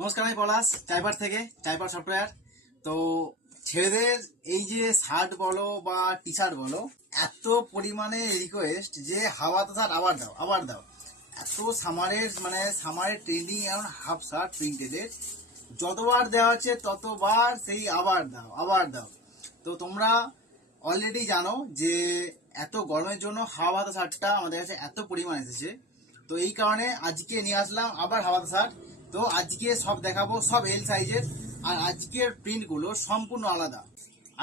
নমস্কার, আমি পলাশ টাইপার থেকে টাইপার সফটওয়্যার। তো ছেলেদের এই যে শার্ট বলো বা টি শার্ট বলো, এত পরিমাণে রিকোয়েস্ট যে হাওয়া তো শার্ট আবার দাও আবার দাও। এত সামারের ট্রেন্ডিং এখন হাফ শার্ট প্রিন্টেডের যতবার দেওয়া হচ্ছে ততবার সেই আবার দাও আবার দাও। তো তোমরা অলরেডি জানো যে এত গরমের জন্য হাওয়া শার্টটা আমাদের কাছে এত পরিমাণ এসেছে। তো এই কারণে আজকে নিয়ে আসলাম আবার হাওয়া শার্ট। তো আজকে সব দেখাবো, সব এল সাইজের। আর আজকের প্রিন্টগুলো সম্পূর্ণ আলাদা।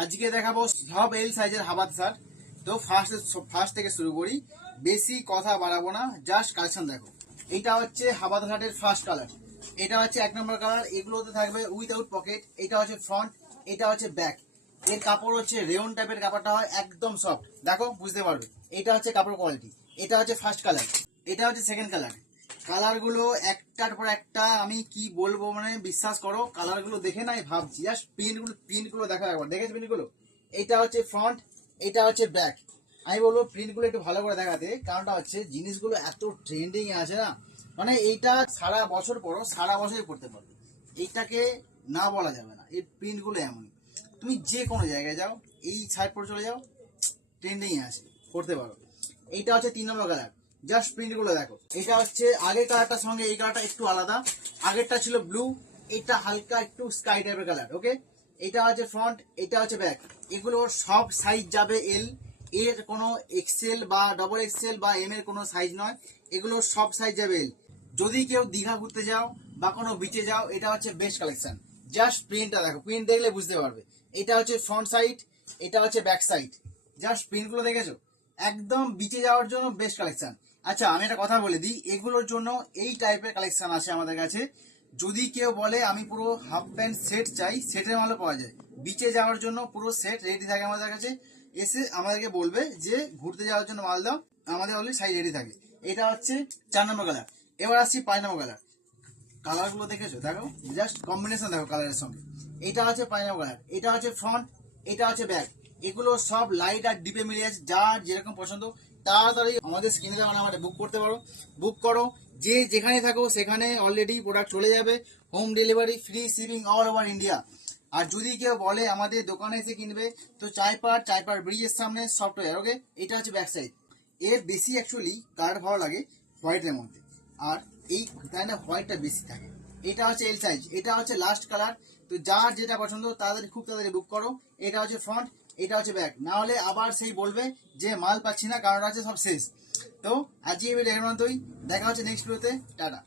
আজকে দেখাবো সব এল সাইজের হাওয়া শার্ট। তো ফার্স্ট থেকে শুরু করি, বেশি কথা বাড়াবো না, জাস্ট কালেকশন দেখো। এটা হচ্ছে হাওয়া শার্টের ফার্স্ট কালার, এটা হচ্ছে 1 নম্বর কালার। এগুলোতে থাকবে উইথাউট পকেট। এটা হচ্ছে ফ্রন্ট, এটা হচ্ছে ব্যাক। এর কাপড় হচ্ছে রেয়ন টাইপের, কাপড়টা হয় একদম সফট, দেখো বুঝতে পারবে। এটা হচ্ছে কাপড় কোয়ালিটি। এটা হচ্ছে ফার্স্ট কালার, এটা হচ্ছে সেকেন্ড কালার। কালারগুলো একটার পর একটা আমি কি বলবো, মানে বিশ্বাস করো, কালারগুলো দেখে নাই ভাবছি, জাস্ট প্রিন্টগুলো দেখো একবার। দেখেছো প্রিন্টগুলো? এটা হচ্ছে ফ্রন্ট, এটা হচ্ছে ব্যাক। আমি বলবো প্রিন্টগুলো একটু ভালো করে দেখাতে, কারণটা হচ্ছে জিনিসগুলো এত ট্রেন্ডিং এ আছে না, মানে এইটা সারা বছর পরও সারা বছরই পড়তে পারবে। এইটাকে না বলা যাবে না, এই প্রিন্টগুলো এমনই। তুমি যে কোনো জায়গায় যাও, এই সাইড পরে চলে যাও, ট্রেন্ডিং এ আছে, পড়তে পারো। এইটা হচ্ছে 3 নম্বর কালার, জাস্ট প্রিন্টগুলো দেখো। এটা হচ্ছে আগের কালারটার সঙ্গে এই কালারটা একটু আলাদা। আগেরটা ছিল ব্লু, এটা হালকা একটু স্কাই টাইপের কালার। ওকে, এটা হচ্ছে ফ্রন্ট, এটা হচ্ছে ব্যাক। এগুলো সব সাইজ যাবে এল। এর কোনো এক্সেল বা ডবল এক্সেল বা এম এর কোনো সাইজ নয়, এগুলো সব সাইজ যাবে এল। যদি কেউ দীঘা ঘুরতে যাও বা কোনো বিচে যাও, এটা হচ্ছে বেস্ট কালেকশন। জাস্ট প্রিন্টটা দেখো, প্রিন্ট দেখলে বুঝতে পারবে। এটা হচ্ছে ফ্রন্ট সাইড, এটা হচ্ছে ব্যাক সাইড। জাস্ট প্রিন্টগুলো দেখেছো, একদম বিচে যাওয়ার জন্য বেস্ট কালেকশন। আচ্ছা, আমি একটা কথা বলে দিই, এগুলোর জন্য এই টাইপের কালেকশন আছে আমাদের কাছে। যদি কেউ বলে আমি পুরো হাফ প্যান্ট সেট চাই, সেটের মালও পাওয়া যায়। বিচে যাওয়ার জন্য পুরো সেট রেডি থাকে আমাদের কাছে। এসে আমাদেরকে বলবে যে ঘুরতে যাওয়ার জন্য মাল দাও, আমাদের অলরেডি সাইজ রেডি থাকে। এটা হচ্ছে 4 নম্বর কালার। এবার আসছি 5 নম্বর কালার। কালারগুলো দেখেছো, দেখো জাস্ট কম্বিনেশন দেখো কালারের সঙ্গে। এটা হচ্ছে 5 নম্বর কালার, এটা হচ্ছে ফ্রন্ট, এটা হচ্ছে ব্যাক। এগুলো সব লাইট আর ডিপে মিলে আছে, যার যেরকম পছন্দ তাড়াতাড়ি আমাদের স্ক্রিনে দেওয়া নাম্বারে বুক করতে পারো। বুক করো, যে যেখানে থাকো সেখানে অলরেডি প্রোডাক্ট চলে যাবে। Home delivery, free shipping all over India. আর যদি কেউ বলে আমাদের দোকানে এসে কিনবে, তো চাইপার ব্রিজের সামনে সফটওয়্যার। ওকে, এটা হচ্ছে ব্যাক সাইড। এর বেশি অ্যাকচুয়ালি কালার ভালো লাগে হোয়াইটের মধ্যে, আর এই তাই না হোয়াইটটা বেশি থাকে। এটা হচ্ছে এল সাইজ, এটা হচ্ছে লাস্ট কালার। তো যার যেটা পছন্দ তাড়াতাড়ি খুব তাড়াতাড়ি বুক করো। এটা হচ্ছে ফ্রন্ট, এটা হচ্ছে ব্যাক, না হলে আবার সেই বলবে যে মাল পাচ্ছি না, কারণ আছে সব শেষ। তো আজকে এই ভিডিও এখান পর্যন্তই। দেখা হচ্ছে নেক্সট ভিডিওতে। টাটা।